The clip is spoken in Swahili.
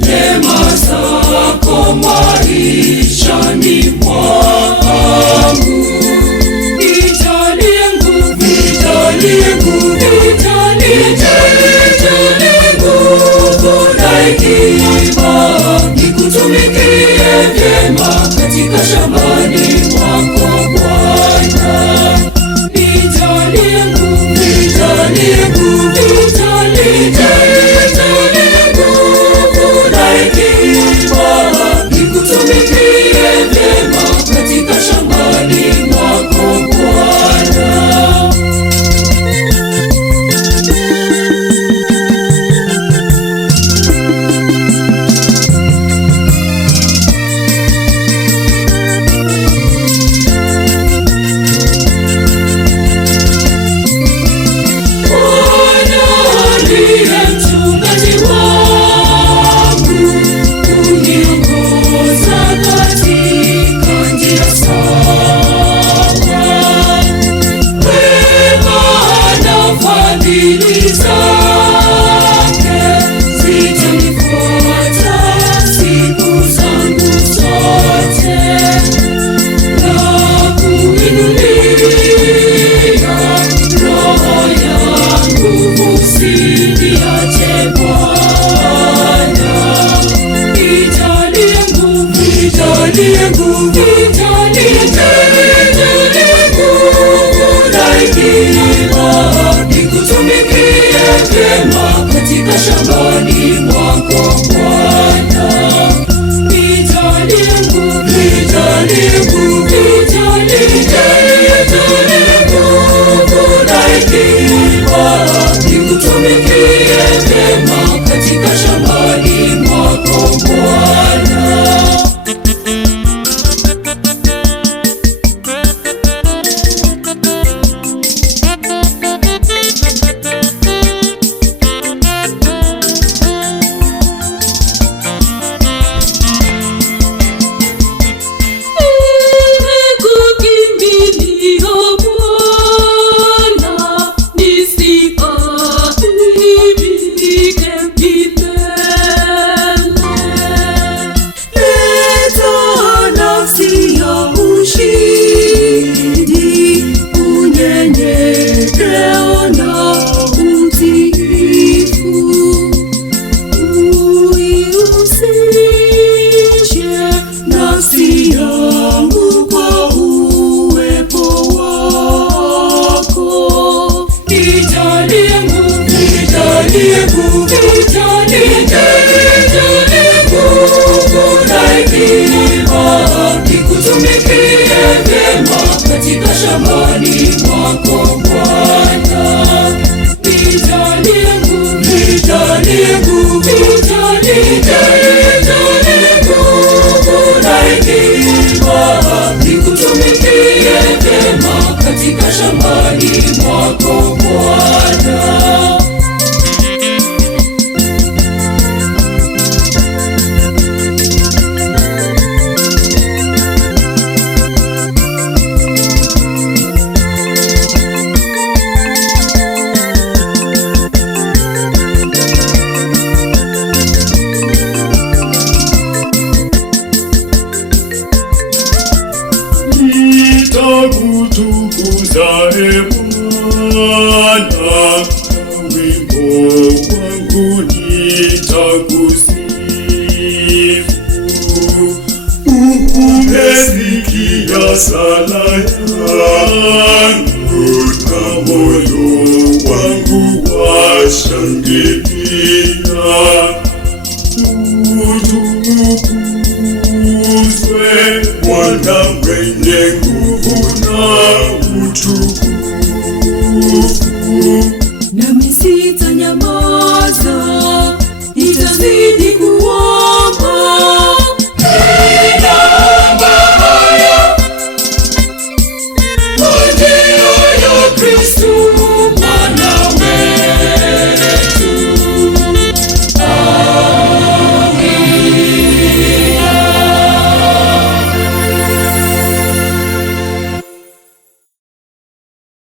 neema zako maishani mwangu. Nijalie nguvu, na hekima, nikutumikie vyema katika shambani mwako Bwana. Nijalie nguvu, na hekima, nikutumikie vyema katika shambani mwako Bwana. Nikutumikie vyema katika shambani mwako Bwana. Nijalie nguvu, na hekima, nikutumikie vyema katika shambani mwako Bwana. Nikutumikie vyema katika shambani mwako Bwana. Nijalie nguvu, na hekima, nikutumikie vyema katika shambani mwako Bwana. Nitakutukuza Bwana kwangu nitakusifu. Umesikia sala yangu,